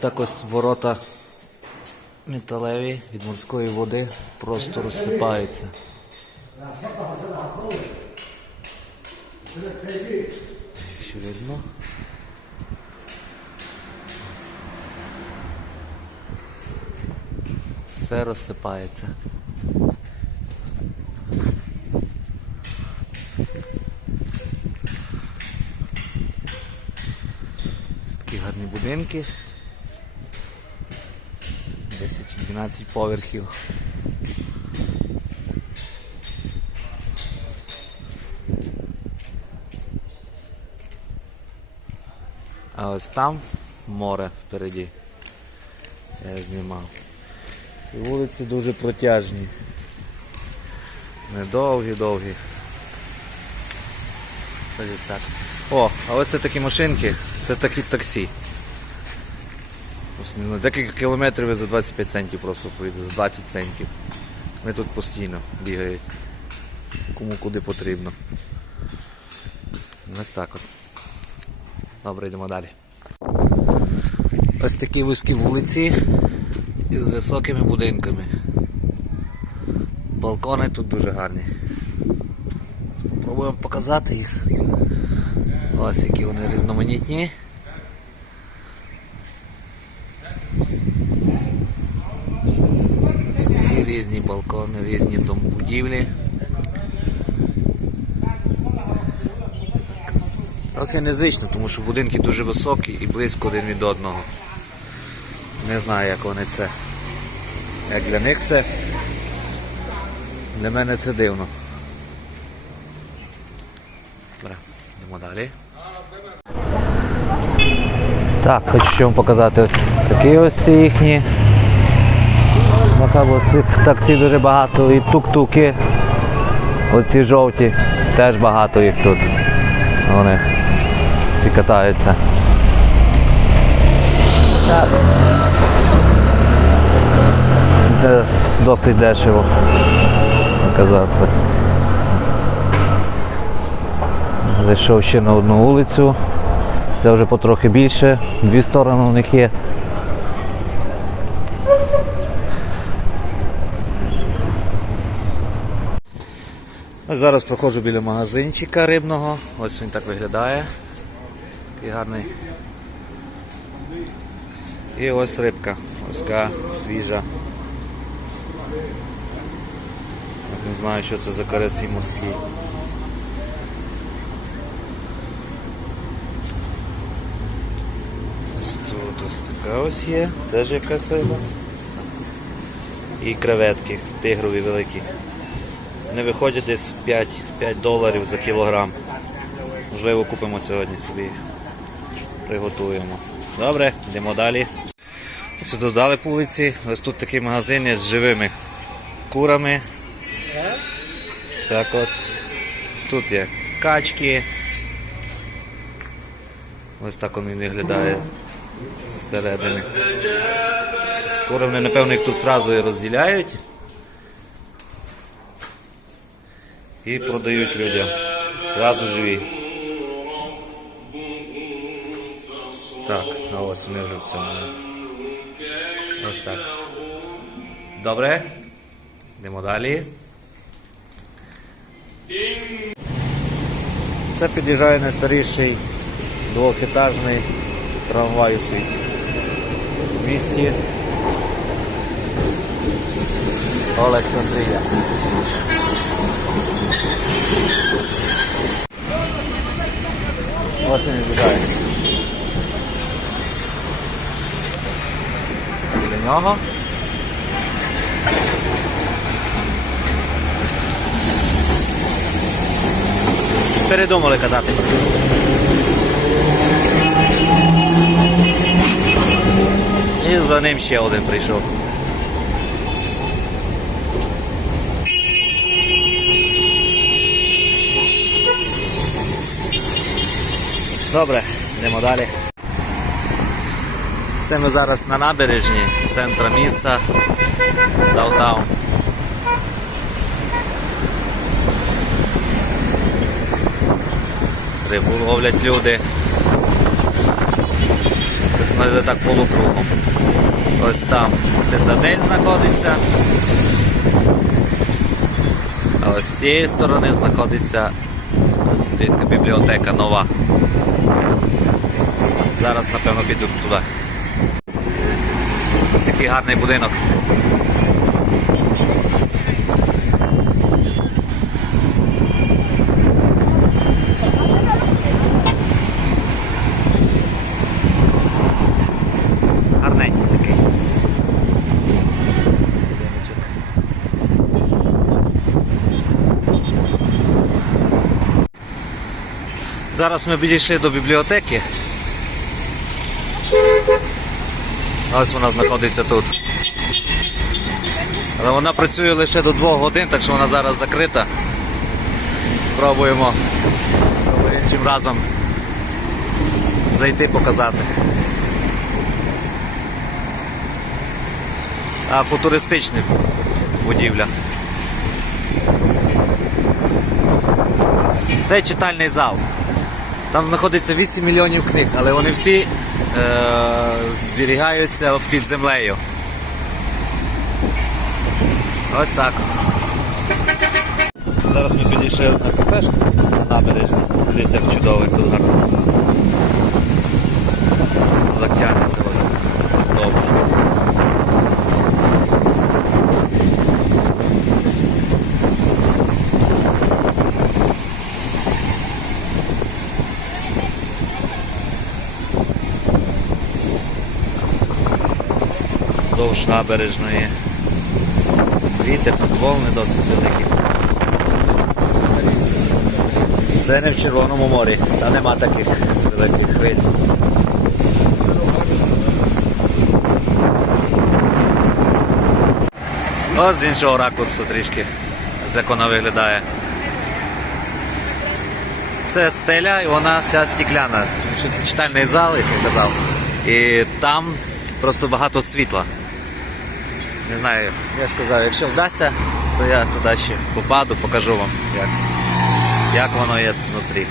так ось ворота металеві від морської води просто розсипаються. Що видно? Все розсипається. Такі гарні будинки. 10-12 поверхів. А ось там море впереді. Я знімав. І вулиці дуже протяжні. Недовгі, довгі. Ось так. О, а ось це такі машинки, це такі таксі. Не знаю, декілька кілометрів за 25 центів просто поїдете, за 20 центів. Вони тут постійно бігають. Кому куди потрібно. Ось так от. Добре, йдемо далі. Ось такі вузькі вулиці із високими будинками. Балкони тут дуже гарні. Спробуємо показати їх. Ось які вони різноманітні. Всі різні балкони, різні домбудівлі. Трохи незвично, тому що будинки дуже високі і близько один від одного. Не знаю, як вони це. Як для них це. Для мене це дивно. Добре, йдемо далі. Так, хочу вам показати ось такі ось ці їхні. Цих таксі дуже багато і тук-туки. Оці жовті, теж багато їх тут. Вони і катаються. Так. Це досить дешево казати. Зайшов ще на одну вулицю. Це вже потрохи більше. Дві сторони у них є. Зараз проходжу біля магазинчика рибного. Ось він так виглядає. Такий гарний. І ось рибка. Ось така свіжа. Не знаю, що це за карасі морський. Ось тут ось така ось є, теж якась риба. І креветки, тигрові великі. Вони виходять десь 5, 5 доларів за кілограм. Можливо, купимо сьогодні собі їх. Приготуємо. Добре, йдемо далі. Ось додали по вулиці. Ось тут такий магазин з живими курами. Так от. Тут є качки. Ось так він виглядає зсередини. Скоро вони, напевно, їх тут зразу і розділяють. І продають людям. Зразу живі. Так, а ось вони вже в цьому. Ось так. Добре. Йдемо далі. Це під'їжджає найстаріший двохетажний трамвай у світі. В місті Олександрія. Ось він відбігає. Біля нього. Передумали кататися. І за ним ще один прийшов. Добре, йдемо далі. Це ми зараз на набережні центра міста Даутаун. Рибу ловлять люди. Ось так полукругом. Ось там цитадель знаходиться. А ось з цієї сторони знаходиться Олександрійська бібліотека нова. Зараз, напевно, піду туди. Ось гарний будинок. Зараз ми підійшли до бібліотеки. Ось вона знаходиться тут. Але вона працює лише до 2 годин, так що вона зараз закрита. Спробуємо спробуємо іншим разом зайти показати. А футуристична будівля. Це читальний зал. Там знаходиться 8 мільйонів книг, але вони всі е, зберігаються під землею. Ось так. Зараз ми підійшли на кафешку на набережні. Дивіться, як чудово, тут гарно. Так Вздовж набережної. Вітер, тут волни досить великі. Це не в Червоному морі, там нема таких великих хвиль. Ось з іншого ракурсу трішки, вона виглядає. Це стеля і вона вся стекляна. Тому що це читальний зал, як я казав. І там просто багато світла. Не знаю, я ж казав, якщо вдасться, то я туди ще попаду, покажу вам, як, як воно є внутрі.